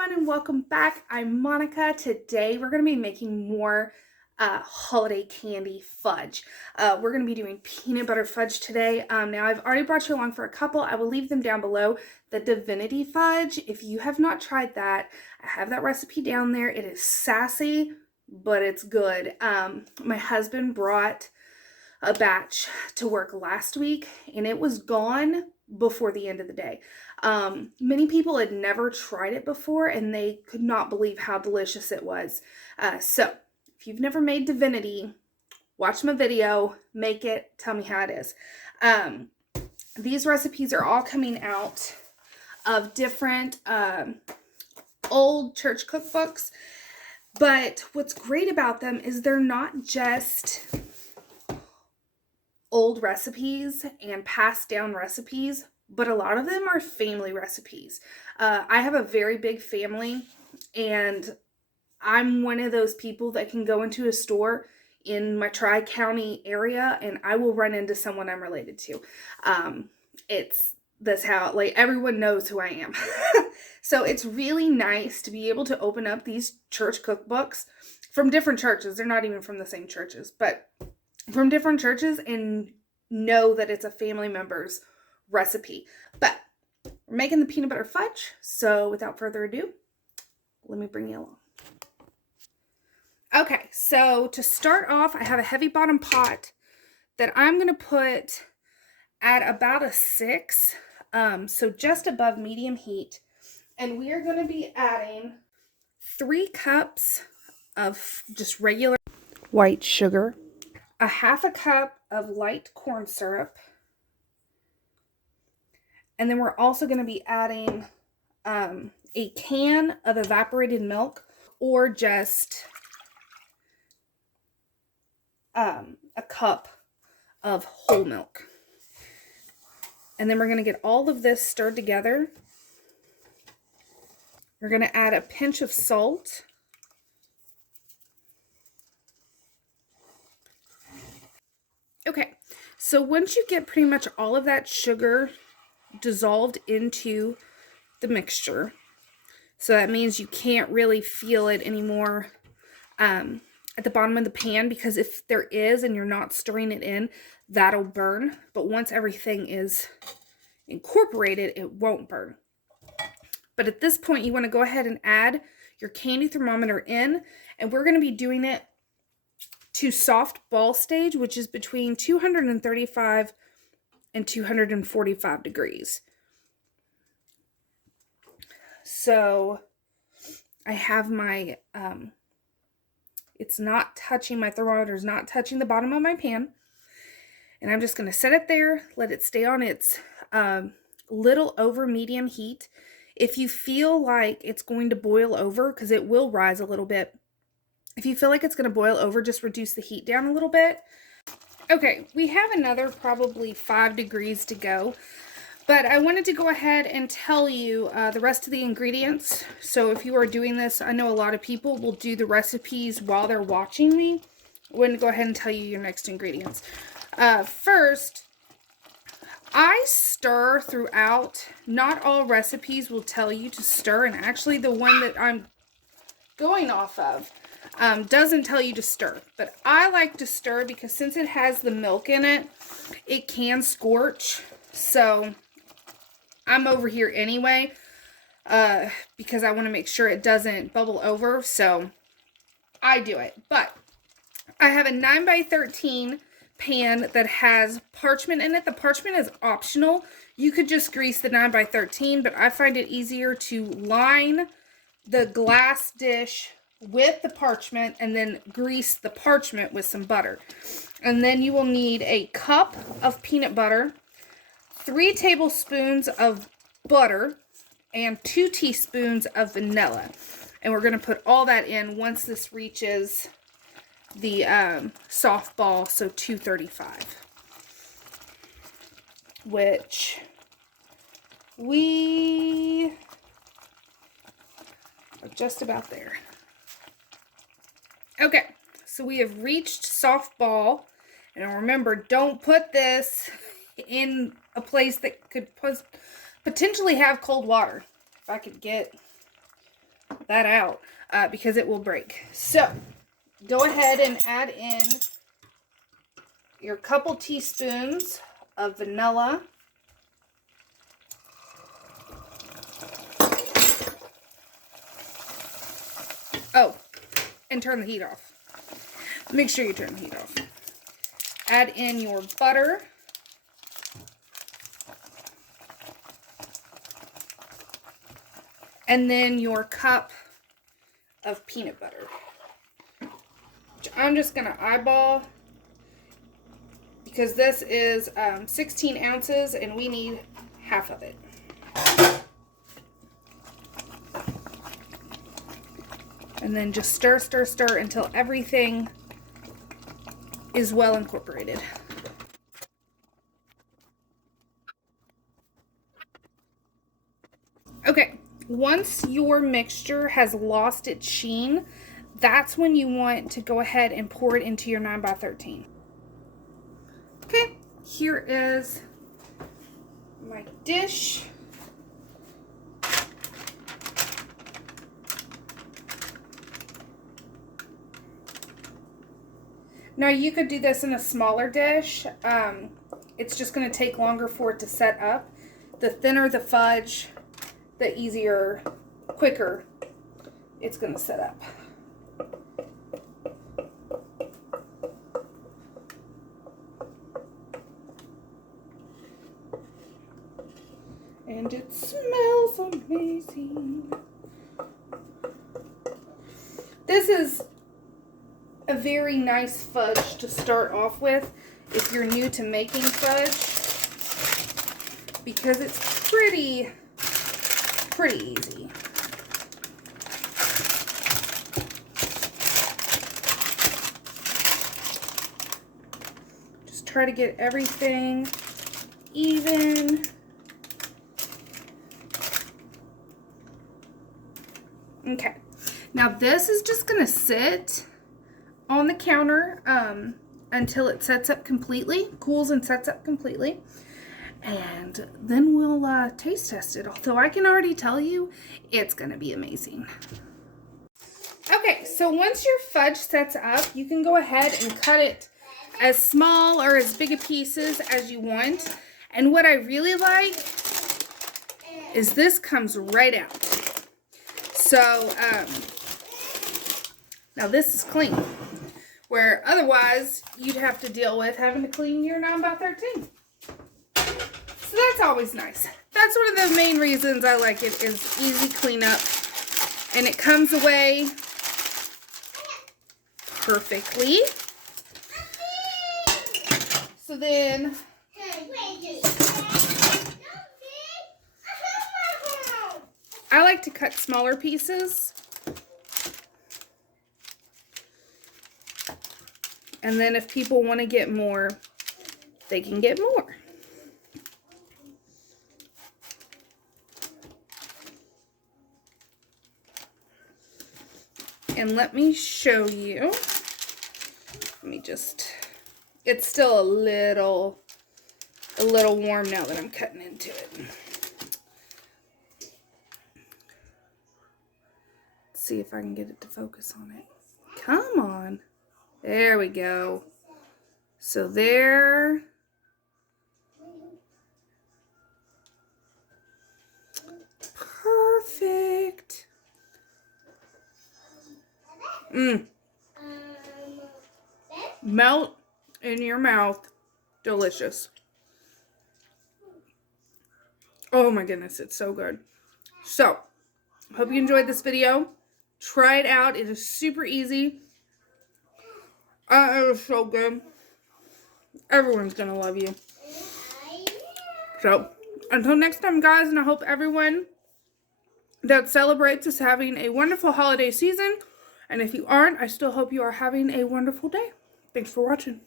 everyone and welcome back. I'm Monica. Today we're going to be making more holiday candy fudge. We're going to be doing peanut butter fudge today. Now I've already brought you along for a couple. I will leave them down below. The Divinity fudge, if you have not tried that, I have that recipe down there. It is sassy, but it's good. My husband brought a batch to work last week and it was gone before the end of the day. Many people had never tried it before and they could not believe how delicious it was. So if you've never made Divinity, watch my video, make it, tell me how it is. These recipes are all coming out of different old church cookbooks, but what's great about them is they're not just old recipes and passed down recipes, but a lot of them are family recipes. I have a very big family and I'm one of those people that can go into a store in my Tri-County area and I will run into someone I'm related to. That's how, like, everyone knows who I am. So it's really nice to be able to open up these church cookbooks from different churches. They're not even from the same churches, but from different churches and know that it's a family member's recipe. But we're making the peanut butter fudge, so without further ado, let me bring you along. Okay, so to start off, I have a heavy bottom pot that I'm going to put at about a 6, so just above medium heat, and we are going to be adding 3 cups of just regular white sugar, a half a cup of light corn syrup, and then we're also going to be adding a can of evaporated milk or just a cup of whole milk. And then we're going to get all of this stirred together. We're going to add a pinch of salt. Okay, so once you get pretty much all of that sugar dissolved into the mixture, so that means you can't really feel it anymore at the bottom of the pan, because if there is and you're not stirring it in, that'll burn. But once everything is incorporated, it won't burn. But at this point, you want to go ahead and add your candy thermometer in, and we're going to be doing it to soft ball stage, which is between 235 and 245 degrees. So I have my, it's not touching, my thermometer is not touching the bottom of my pan. And I'm just going to set it there, let it stay on its little over medium heat. If you feel like it's going to boil over, because it will rise a little bit, if you feel like it's going to boil over, just reduce the heat down a little bit. Okay, we have another probably 5 degrees to go, but I wanted to go ahead and tell you the rest of the ingredients. So if you are doing this, I know a lot of people will do the recipes while they're watching me. I want to go ahead and tell you your next ingredients. First, I stir throughout. Not all recipes will tell you to stir, and actually the one that I'm going off of doesn't tell you to stir, but I like to stir because since it has the milk in it, it can scorch. So I'm over here anyway because I want to make sure it doesn't bubble over, so I do it. But I have a 9x13 pan that has parchment in it. The parchment is optional. You could just grease the 9x13, but I find it easier to line the glass dish with the parchment and then grease the parchment with some butter. And then you will need a cup of peanut butter, 3 tablespoons of butter, and 2 teaspoons of vanilla. And we're going to put all that in once this reaches the soft ball, so 235, which we are just about there. Okay, so we have reached soft ball, and remember, don't put this in a place that could potentially have cold water. If I could get that out because it will break. So go ahead and add in your couple teaspoons of vanilla. Oh, and turn the heat off. Make sure you turn the heat off. Add in your butter. And then your cup of peanut butter, which I'm just going to eyeball because this is 16 ounces and we need half of it. And then just stir, stir, stir until everything is well incorporated. Okay. Once your mixture has lost its sheen, that's when you want to go ahead and pour it into your 9x13. Okay, here is my dish. Now you could do this in a smaller dish. It's just going to take longer for it to set up. The thinner the fudge, the easier, quicker it's going to set up. And it smells amazing. This is a very nice fudge to start off with if you're new to making fudge, because it's pretty easy. Just try to get everything even. Okay, now this is just gonna sit on the counter until it sets up completely, cools and sets up completely. And then we'll taste test it. Although I can already tell you, it's going to be amazing. Okay, so once your fudge sets up, you can go ahead and cut it as small or as big a pieces as you want. And what I really like is this comes right out. So, now this is clean. Where otherwise, you'd have to deal with having to clean your 9x13. So that's always nice. That's one of the main reasons I like it, is easy cleanup. And it comes away perfectly. So then, I like to cut smaller pieces. And then if people want to get more, they can get more. And let me show you. Let me just, it's still a little warm now that I'm cutting into it. Let's see if I can get it to focus on it. Come on. There we go. So there. Perfect. Melt in your mouth. Delicious. Oh my goodness, it's so good. So, hope you enjoyed this video. Try it out. It is super easy. It was so good. Everyone's gonna love you. So, until next time, guys, and I hope everyone that celebrates is having a wonderful holiday season. And if you aren't, I still hope you are having a wonderful day. Thanks for watching.